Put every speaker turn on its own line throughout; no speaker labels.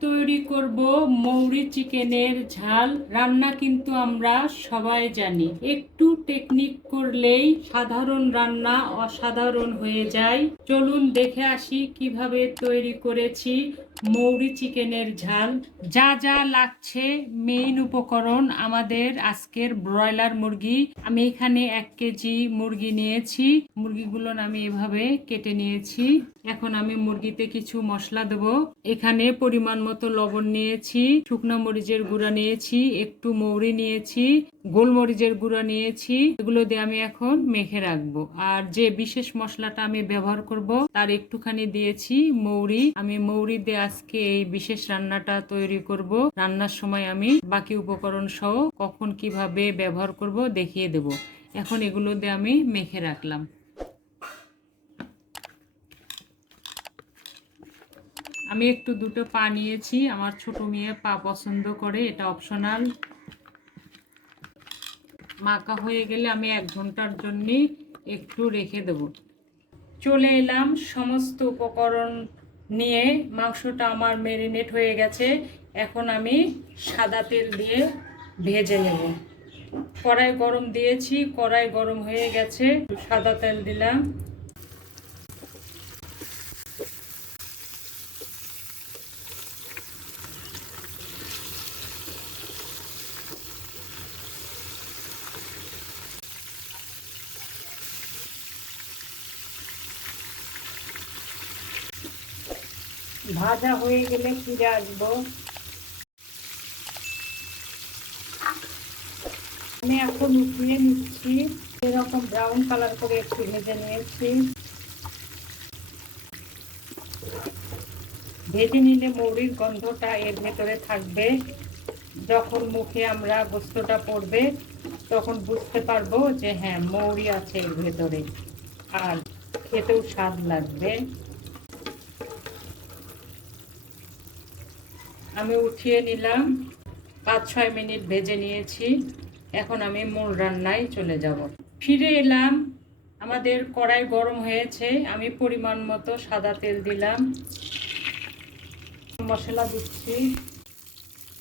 তৈরি করব মৌরি চিকেনের ঝাল। রান্না কিন্তু আমরা সবাই জানি। একটু টেকনিক করলেই সাধারণ রান্না অসাধারণ হয়ে যায়। চলুন দেখে আসি কীভাবে তৈরি করেছি। মৌরি চিকেনের ঝাল। যা যা লাগছে মেইন উপকরণ আমাদের আজকের ব্রয়লার মুরগি। আমি এখানে এক কেজি মুরগি নিয়েছি। মুরগিগুলো আমি এভাবে কেটে নিয়েছি। এখন আমি মুরগিতে কিছু মশলা দেব। এখানে পরিমাণ মতো লবণ নিয়েছি, শুকনো মরিচের গুঁড়া নিয়েছি, একটু মৌরি নিয়েছি, গোলমরিচের গুঁড়া নিয়েছি। এগুলো দিয়ে আমি এখন মেখে রাখব। আর যে বিশেষ মশলাটা আমি ব্যবহার করব, তার একটুখানি দিয়েছি মৌরি। আমি মৌরি দিয়ে আজকে এই বিশেষ রান্নাটা তৈরি করব। রান্নার সময় আমি বাকি উপকরণ সহ কখন কীভাবে ব্যবহার করব দেখিয়ে দেব। এখন এগুলো দিয়ে আমি মেখে রাখলাম। আমি একটু দুটো পা নিয়েছি, আমার ছোট মেয়ে পা পছন্দ করে, এটা অপশনাল। মাখা হয়ে গেলে আমি এক ঘণ্টার জন্য একটু রেখে দেব। চলে এলাম সমস্ত উপকরণ নিয়ে মাংসটা আমার ম্যারিনেট হয়ে গেছে। এখন আমি সাদা তেল দিয়ে ভেজে নেব। কড়াই গরম দিয়েছি, কড়াই গরম হয়ে গেছে। সাদা তেল দিলাম। ভাজা হয়ে গেলে ফিরে আসব। আমি এখন উঠিয়ে নিচ্ছি। এরকম ব্রাউন কালার করে একটু ভেজে নিয়েছি। ভেজে নিলে মৌরির গন্ধটা এর ভেতরে থাকবে। যখন মুখে আমরা গোস্তটা পড়বে, তখন বুঝতে পারব যে হ্যাঁ মৌরি আছে এর ভেতরে। আর খেতেও স্বাদ লাগবে। আমি উঠিয়ে নিলাম, পাঁচ, ছয় মিনিট ভেজে নিয়েছি, এখন আমি মূল রান্নায় চলে যাব। ফিরে এলাম, আমাদের কড়াই গরম হয়েছে, আমি পরিমাণ মতো সাদা তেল দিলাম, মশলা দিচ্ছি,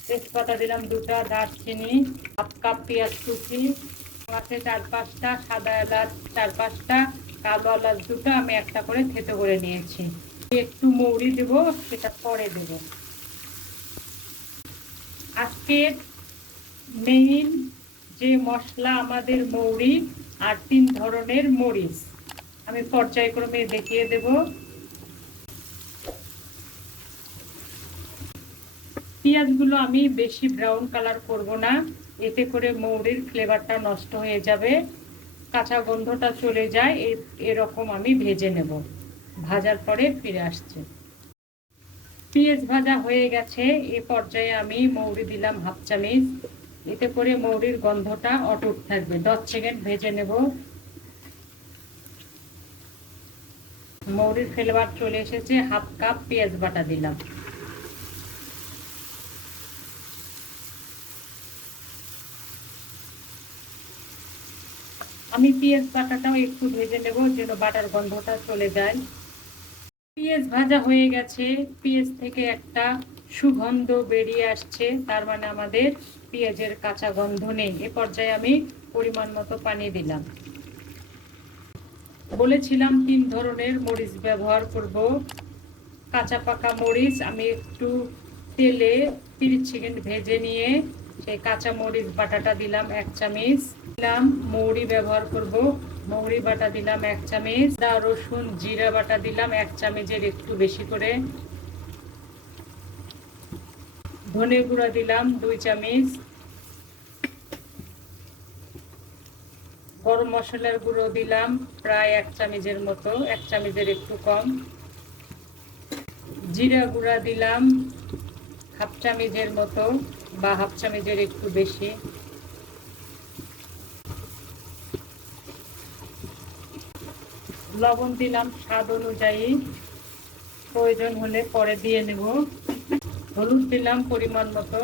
তেজপাতা দিলাম দুটা, দারচিনি, হাফ কাপ পেঁয়াজ কুচি, আছে চার পাঁচটা, সাদা এলাচ চার পাঁচটা, কালো এলাচ দুটো আমি একটা করে থেতো করে নিয়েছি। একটু মৌরি দেবো, সেটা পরে দেবো। আজকের মেইন যে মশলা আমাদের মৌরি আর তিন ধরনের মরিচ। আমি পর্যায়ক্রমে দেখিয়ে দেব। পেঁয়াজগুলো আমি বেশি ব্রাউন কালার করব না, এতে করে মৌরির ফ্লেভারটা নষ্ট হয়ে যাবে। কাঁচা গন্ধটা চলে যায় এরকম আমি ভেজে নেব। ভাজার পরে ফিরে আসছে। পেঁয়াজ ভাজা হয়ে গেছে। এ পর্যায়ে আমি মৌরি দিলাম হাফ চামিচ। এতে করে মৌরির গন্ধটা অটুট থাকবে। দশ সেকেন্ড ভেজে নেব। মৌরির ফ্লেভার চলে এসেছে। হাফ কাপ পেঁয়াজ বাটা দিলাম। আমি পেঁয়াজ বাটাটাও একটু ভেজে নেব যেন বাটার গন্ধটা চলে যায়। পেঁয়াজ ভাজা হয়ে গেছে। পেঁয়াজ থেকে একটা সুগন্ধ বেরিয়ে আসছে। তার মানে আমাদের পেঁয়াজের কাঁচা গন্ধ নেই। এ পর্যায়ে আমি পরিমাণ মতো পানি দিলাম। বলেছিলাম তিন ধরনের মরিচ ব্যবহার করব। কাঁচা পাকা মরিচ আমি একটু তেলে তিরিশ সেকেন্ড ভেজে নিয়ে সেই কাঁচা মরিচ বাটাটা দিলাম এক চামচ। দিলাম মৌরি ব্যবহার করব। মৌরি বাটা দিলাম এক চামচ দা রসুন, জিরা বাটা দিলাম এক চামচের একটু বেশি করে। ধনে গুঁড়া দিলাম দুই চামচ। গরম মশলার গুঁড়ো দিলাম প্রায় এক চামচের মতো, এক চামচের একটু কম। জিরা গুঁড়া দিলাম হাফ চামচের মতো বা হাফ চামচের একটু বেশি। লবণ দিলাম, স্বাদ অনুযায়ী। প্রয়োজন হলে পরে দিয়ে নেব। হলুদ দিলাম পরিমাণ মতো।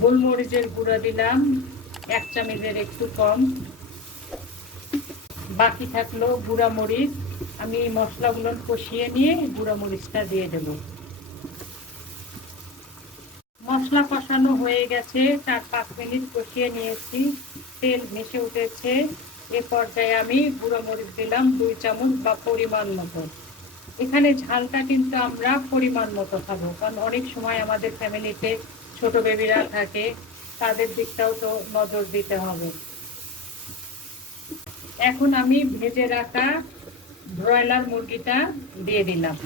গোলমরিচের গুঁড়া দিলাম, এক চামচের একটু কম। বাকি থাকল গুঁড়া মরিচ। আমি মশলাগুলো কষিয়ে নিয়ে গুঁড়ো মরিচটা দিয়ে দেব। মশলা কষানো হয়ে গেছে। চার পাঁচ মিনিট কষিয়ে নিয়েছি। তেল ভেসে উঠেছে। এ পর্যায়ে আমি গুঁড়ো মরিচ দিলাম, দুই চামচ বা পরিমাণ মতো। এখানে ঝালটা কিন্তু আমরা পরিমাণ মতো খাব, কারণ অনেক সময় আমাদের ফ্যামিলিতে ছোট বেবিরা থাকে, তাদের দিকটাও তো নজর দিতে হবে। এখন আমি ভেজে রাখা ব্রয়লার মুরগিটা দিয়ে দিলাম।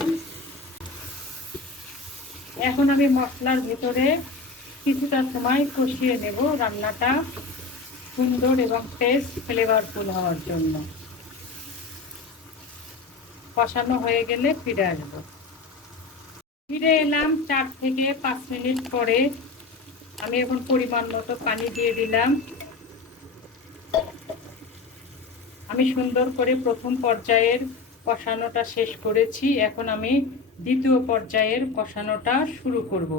এখন আমি মশলার ভিতরে কিছুটা সময় কষিয়ে নেব রান্নাটা সুন্দর এবং টেস্ট ফ্লেভারফুল হওয়ার জন্য। কষানো হয়ে গেলে ফিরে আসব। ফিরে এলাম চার থেকে পাঁচ মিনিট পরে। আমি এখন পরিমাণ মতো পানি দিয়ে দিলাম। আমি সুন্দর করে প্রথম পর্যায়ের কষানোটা শেষ করেছি। এখন আমি দ্বিতীয় পর্যায়ের কষানোটা শুরু করব।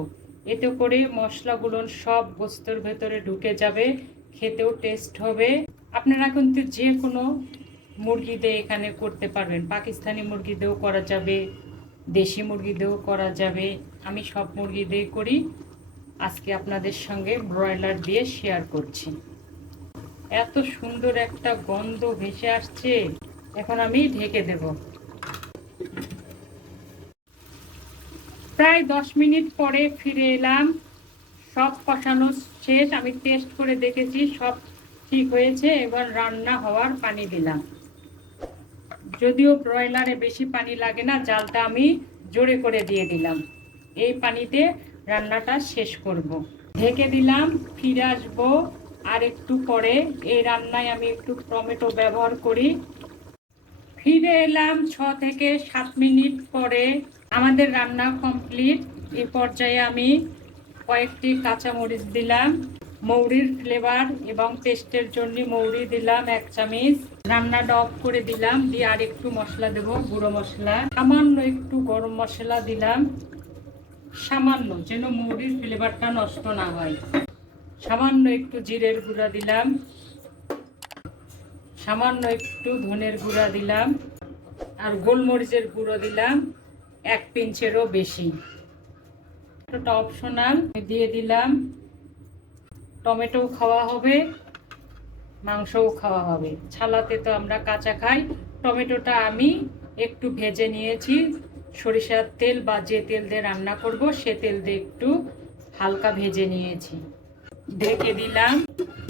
এতে করে মশলাগুলো সব বস্তুর ভেতরে ঢুকে যাবে, খেতেও টেস্ট হবে। আপনারা কিন্তু যে কোনো মুরগি দিয়ে এখানে করতে পারবেন। পাকিস্তানি মুরগি দিয়েও করা যাবে, দেশি মুরগি দিয়েও করা যাবে। আমি সব মুরগি দিয়ে করি। আজকে আপনাদের সঙ্গে ব্রয়লার দিয়ে শেয়ার করছি। এত সুন্দর একটা গন্ধ ভেসে আসছে। এখন আমি ঢেকে দেব। প্রায় দশ মিনিট পরে ফিরে এলাম। সব কষানো শেষ, আমি টেস্ট করে দেখেছি, সব ঠিক হয়েছে, এবার রান্না হওয়ার পানি দিলাম। যদিও ব্রয়লারে বেশি পানি লাগে না, জালটা আমি জোরে করে দিয়ে দিলাম। এই পানিতে রান্নাটা শেষ করব। ঢেকে দিলাম, ফিরে আসব আর একটু পরে। এই রান্নায় আমি একটু টমেটো ব্যবহার করি। ফিরে এলাম ছ থেকে সাত মিনিট পরে। আমাদের রান্না কমপ্লিট এ পর্যায়ে আমি কয়েকটি কাঁচামরিচ দিলাম, মৌরির ফ্লেভার এবং টেস্টের জন্য মৌরি দিলাম এক চামচ। রান্না অফ করে দিলাম, দিয়ে আর একটু মশলা দেবো, গুঁড়ো মশলা। সামান্য একটু গরম মশলা দিলাম। সামান্য যেন মৌরির ফ্লেভারটা নষ্ট না হয়। সামান্য একটু জিরের গুঁড়া দিলাম। সামান্য একটু ধনের গুঁড়া দিলাম। আর গোলমরিচের গুঁড়ো দিলাম। এক পিঞ্চেরও বেশি। এটা অপশনাল দিয়ে দিলাম। টমেটো খাওয়া হবে, মাংসও খাওয়া হবে। ছালাতে তো আমরা কাঁচা খাই। টমেটোটা আমি একটু ভেজে নিয়েছি। সরিষার তেল বা যে তেল দিয়ে রান্না করব, সে তেল দিয়ে একটু হালকা ভেজে নিয়েছি। ঢেকে দিলাম।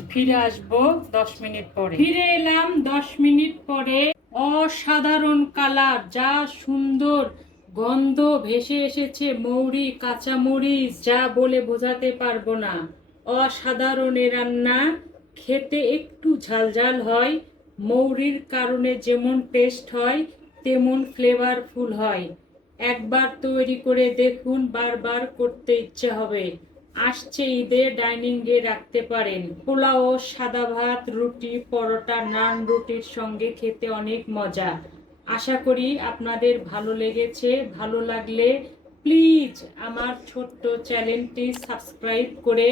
ফিরে আসব দশ মিনিট পরে। ফিরে এলাম দশ মিনিট পরে। অসাধারণ কালার যা সুন্দর। গন্ধ ভেসে এসেছে মৌরি কাঁচা মরিচ যা বলে বোঝাতে পারব না। অসাধারণ রান্না, খেতে একটু ঝালঝাল হয়, মৌরির কারণে যেমন টেস্ট হয়, তেমন ফ্লেভারফুল হয়। একবার তৈরি করে দেখুন, বারবার করতে ইচ্ছে হবে। আসছে ঈদে ডাইনিংয়ে রাখতে পারেন। পোলাও, সাদা ভাত, রুটি, পরোটা, নান, রুটির সঙ্গে খেতে অনেক মজা। আশা করি আপনাদের ভালো লেগেছে, ভালো লাগলে প্লিজ আমার ছোট্ট চ্যানেলটি সাবস্ক্রাইব করে,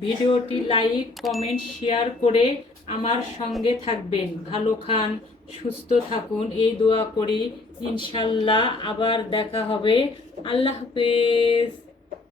ভিডিওটি লাইক কমেন্ট শেয়ার করে আমার সঙ্গে থাকবেন। ভালো খান, সুস্থ থাকুন, এই দোয়া করি। ইনশাল্লাহ আবার দেখা হবে। আল্লাহ হাফেজ।